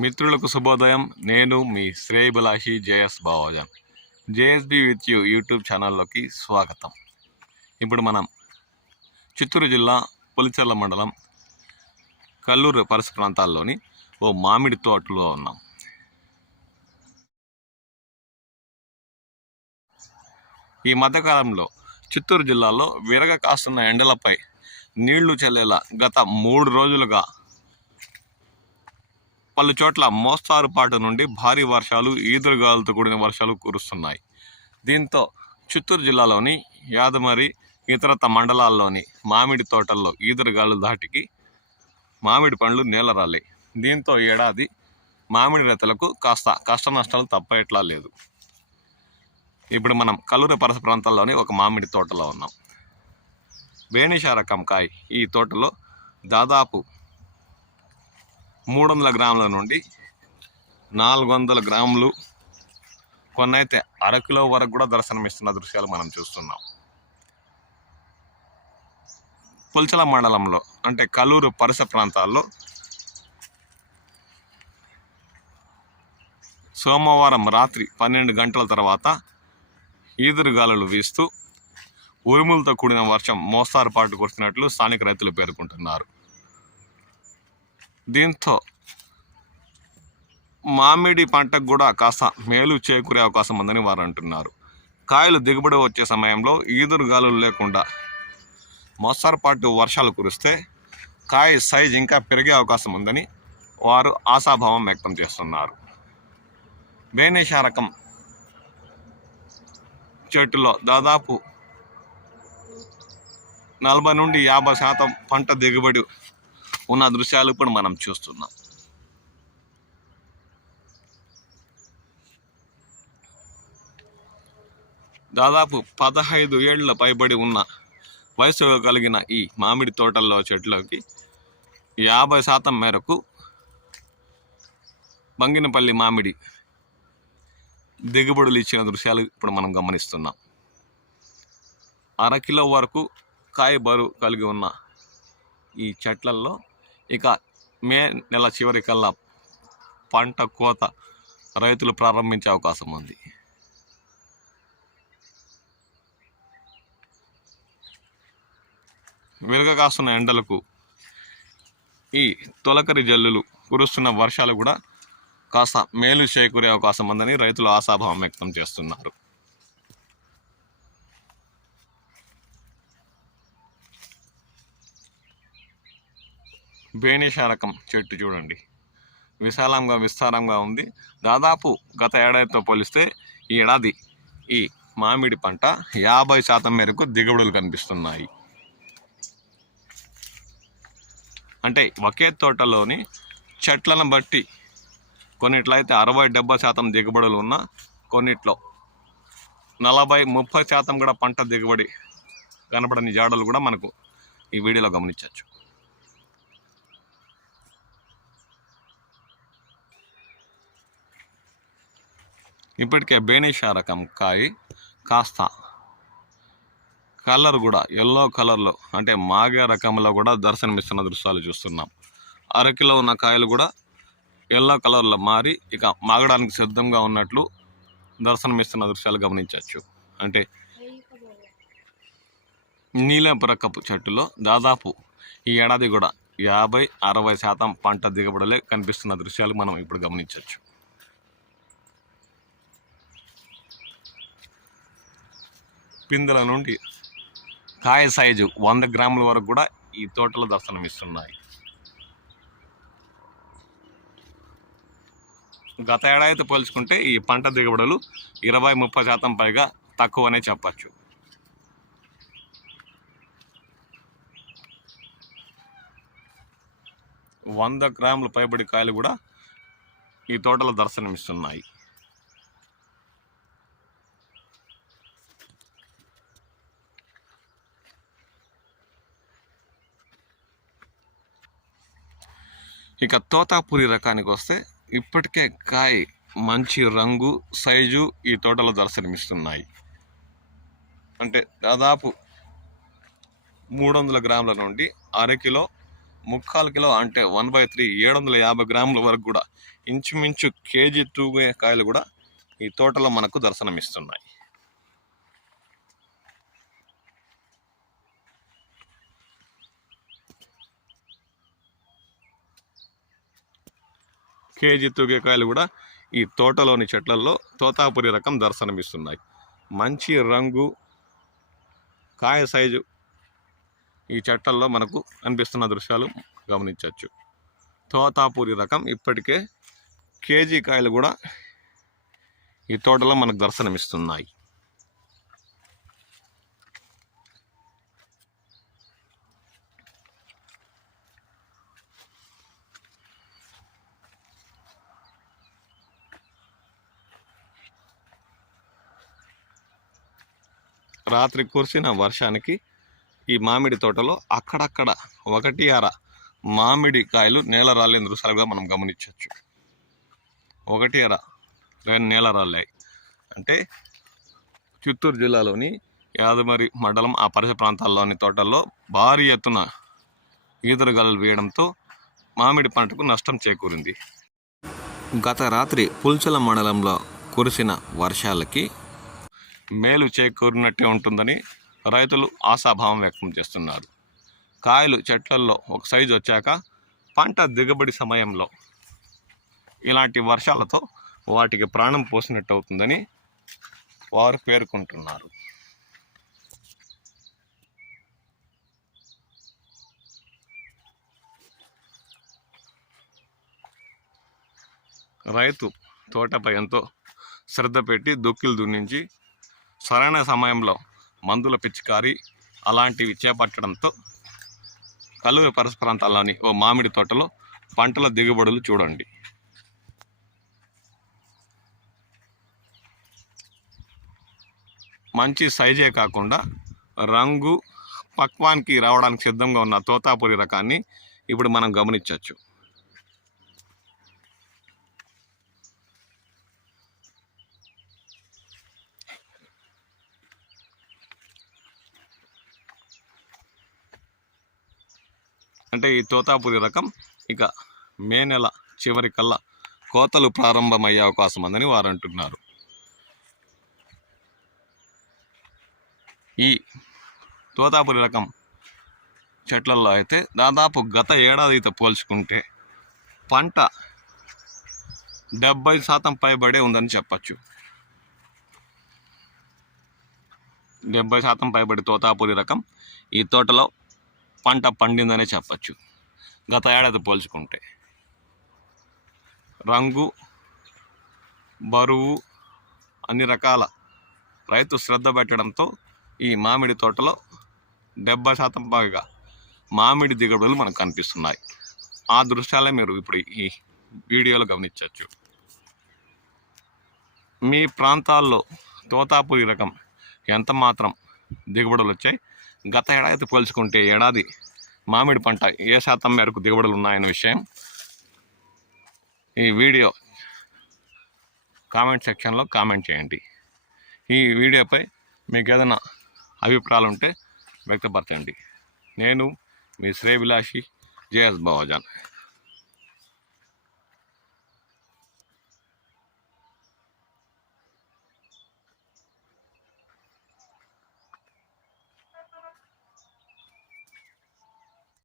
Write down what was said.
మిత్రులకు శుభోదయం. నేను మీ శ్రేయభిలాషి JS Bavajan. JSB with you YouTube ఛానల్లోకి స్వాగతం. ఇప్పుడు మనం చిత్తూరు జిల్లా పులిచెర్ల మండలం కల్లూరు పరిసర ప్రాంతాల్లోని ఓ మామిడి తోటలో ఉన్నాం. ఈ మధ్యకాలంలో చిత్తూరు జిల్లాలో విరగ కాస్తున్న ఎండలపై నీళ్లు చల్లేలా గత 3 రోజులుగా పలు చోట్ల మోస్తారుపాటు నుండి భారీ వర్షాలు, ఈదురుగాలులతో కూడిన వర్షాలు కురుస్తున్నాయి. దీంతో చిత్తూరు జిల్లాలోని యాదమరి ఇతరత మండలాల్లోని మామిడి తోటల్లో ఈదురుగాలు ధాటికి మామిడి పండ్లు నేలరాలాయి. దీంతో ఈ ఏడాది మామిడి రైతులకు కాస్త కష్ట నష్టాలు తప్పేట్లా లేదు. ఇప్పుడు మనం కల్లూరు పరిసర ప్రాంతాల్లోని ఒక మామిడి తోటలో ఉన్నాం. బేనిషా రకం కాయ ఈ తోటలో దాదాపు 300 గ్రాముల నుండి 400 గ్రాములు, కొన్నైతే అరకిలో వరకు కూడా దర్శనమిస్తున్న దృశ్యాలు మనం చూస్తున్నాం. పులిచెర్ల మండలంలో అంటే కల్లూరు పరిసర ప్రాంతాల్లో సోమవారం రాత్రి 12 గంటల తర్వాత ఈదురుగాలులు వీస్తూ ఉరుములతో కూడిన వర్షం మోస్తారుపాటు కురిసినట్లు స్థానిక రైతులు పేర్కొంటున్నారు. దీంతో మామిడి పంటకు కూడా కాస్త మేలు చేకూరే అవకాశం ఉందని వారు అంటున్నారు. కాయలు దిగుబడి వచ్చే సమయంలో ఈదురుగాలులు లేకుండా మోస్తరుపాటు వర్షాలు కురిస్తే కాయ సైజ్ ఇంకా పెరిగే అవకాశం ఉందని వారు ఆశాభావం వ్యక్తం చేస్తున్నారు. బేనిషా రకం చెట్టులో దాదాపు 40 నుండి 50% పంట దిగుబడి ఉన్న దృశ్యాలు ఇప్పుడు మనం చూస్తున్నాం. దాదాపు 15 ఏళ్ల పైబడి ఉన్న వయసు కలిగిన ఈ మామిడి తోటల్లో చెట్లకి 50% మేరకు బంగినపల్లి మామిడి దిగుబడులు ఇచ్చిన దృశ్యాలు ఇప్పుడు మనం గమనిస్తున్నాం. అరకిలో వరకు కాయ బరువు కలిగి ఉన్న ఈ చెట్లల్లో ఇక మే నెల చివరికల్లా పంట కోత రైతులు ప్రారంభించే అవకాశం ఉంది. విరగ కాస్తున్న ఎండలకు ఈ తొలకరి జల్లులు కురుస్తున్న వర్షాలు కూడా కాస్త మేలు చేకూరే అవకాశం ఉందని రైతులు ఆశాభావం వ్యక్తం చేస్తున్నారు. బేనిషా రకం చెట్టు చూడండి, విస్తారంగా ఉంది. దాదాపు గత ఏడాదితో పోలిస్తే ఈ ఏడాది ఈ మామిడి పంట 50% మేరకు దిగుబడులు కనిపిస్తున్నాయి. అంటే ఒకే తోటలోని చెట్లను బట్టి కొన్నిట్లో అయితే 60-70% దిగుబడులు ఉన్న, కొన్నిట్లో 40-30% కూడా పంట దిగుబడి కనబడని జాడలు కూడా మనకు ఈ వీడియోలో గమనించవచ్చు. ఇప్పటికే బేనిషా రకం కాయ కాస్త కలర్ కూడా ఎల్లో కలర్లో అంటే మాగే రకంలో కూడా దర్శనమిస్తున్న దృశ్యాలు చూస్తున్నాం. అరకిలో ఉన్న కాయలు కూడా ఎల్లో కలర్లో మారి ఇక మాగడానికి సిద్ధంగా ఉన్నట్లు దర్శనమిస్తున్న దృశ్యాలు గమనించవచ్చు. అంటే నీలపు రకపు చెట్టులో దాదాపు ఈ ఏడాది కూడా 50-60% పంట దిగుబడులే కనిపిస్తున్న దృశ్యాలు మనం ఇప్పుడు గమనించవచ్చు. పిందెల నుండి కాయ సైజు 100 గ్రాముల వరకు కూడా ఈ తోటలో దర్శనమిస్తున్నాయి. గత ఏడాదితో పోల్చుకుంటే ఈ పంట దిగుబడులు 20-30% పైగా తక్కువనే చెప్పచ్చు. – 100 గ్రాముల పైబడి కాయలు కూడా ఈ తోటలో దర్శనమిస్తున్నాయి. ఇక తోతాపురి రకానికి వస్తే ఇప్పటికే కాయ మంచి రంగు, సైజు ఈ తోటలో దర్శనమిస్తున్నాయి. అంటే దాదాపు 300 గ్రాముల నుండి అరకిలో ముక్కాలు కిలో అంటే 1/3 750 గ్రాముల వరకు కూడా ఇంచుమించు కేజీ తూగే కాయలు కూడా ఈ తోటలో మనకు దర్శనమిస్తున్నాయి. కేజీ తూగే కాయలు కూడా ఈ తోటలోని చెట్లలో తోతాపురి రకం దర్శనమిస్తున్నాయి. మంచి రంగు, కాయ సైజు ఈ చెట్లలో మనకు కనిపిస్తున్న దృశ్యాలు గమనించవచ్చు. తోతాపురి రకం ఇప్పటికే కేజీ కాయలు కూడా ఈ తోటలో మనకు దర్శనమిస్తున్నాయి. రాత్రి కురిసిన వర్షానికి ఈ మామిడి తోటలో అక్కడక్కడ 1-6 మామిడి కాయలు నేల రాలిన దృశ్యాలుగా మనం గమనించవచ్చు. 1-6 నేల రాలాయి. అంటే చిత్తూరు జిల్లాలోని యాదమరి మండలం ఆ పరిసర ప్రాంతాల్లోని తోటల్లో భారీ ఎత్తున ఈదురుగాలులు వేయడంతో మామిడి పంటకు నష్టం చేకూరింది. గత రాత్రి పుల్చల మండలంలో కురిసిన వర్షాలకి మేలు చేకూరినట్టే ఉంటుందని రైతులు ఆశాభావం వ్యక్తం చేస్తున్నారు. కాయలు చెట్లల్లో ఒక సైజు వచ్చాక పంట దిగుబడి సమయంలో ఇలాంటి వర్షాలతో వాటికి ప్రాణం పోసినట్టు అవుతుందని వారు పేర్కొంటున్నారు. రైతు తోటపై ఎంతో శ్రద్ధ పెట్టి దుక్కిలు దున్నించి సరైన సమయంలో మందుల పిచికారీ అలాంటివి చేపట్టడంతో కలువ పరిసర ప్రాంతాల్లోని ఓ మామిడి తోటలో పంటల దిగుబడులు చూడండి. మంచి సైజే కాకుండా రంగు పక్వానికి రావడానికి సిద్ధంగా ఉన్న తోతాపురి రకాన్ని ఇప్పుడు మనం గమనించవచ్చు. అంటే ఈ తోతాపురి రకం ఇక మే నెల చివరి కల్లా కోతలు ప్రారంభమయ్యే అవకాశం ఉందని వారు అంటున్నారు. ఈ తోతాపురి రకం చెట్లలో అయితే దాదాపు గత ఏడాదితో పోల్చుకుంటే పంట 70% పైబడే ఉందని చెప్పచ్చు. 70% పైబడి తోతాపురి రకం ఈ తోటలో పంట పండిందనే చెప్పచ్చు. గత ఏడాది పోల్చుకుంటే రంగు, బరువు అన్ని రకాల రైతు శ్రద్ధ పెట్టడంతో ఈ మామిడి తోటలో 70% పైగా మామిడి దిగుబడులు మనకు కనిపిస్తున్నాయి. ఆ దృశ్యాలే మీరు ఇప్పుడు ఈ వీడియోలో గమనించవచ్చు. మీ ప్రాంతాల్లో తోతాపురి రకం ఎంత మాత్రం దిగుబడులు వచ్చాయి, గత ఏడాది పోల్చుకుంటే ఏడాది మామిడి పంట ఏ శాతం మేరకు దిగుబడులు ఉన్నాయనే విషయం ఈ వీడియో కామెంట్ సెక్షన్లో కామెంట్ చేయండి. ఈ వీడియోపై మీకు ఏదైనా అభిప్రాయాలు ఉంటే వ్యక్తపరచండి. నేను మీ శ్రేయభిలాషి జేఎస్ బావాజాన్.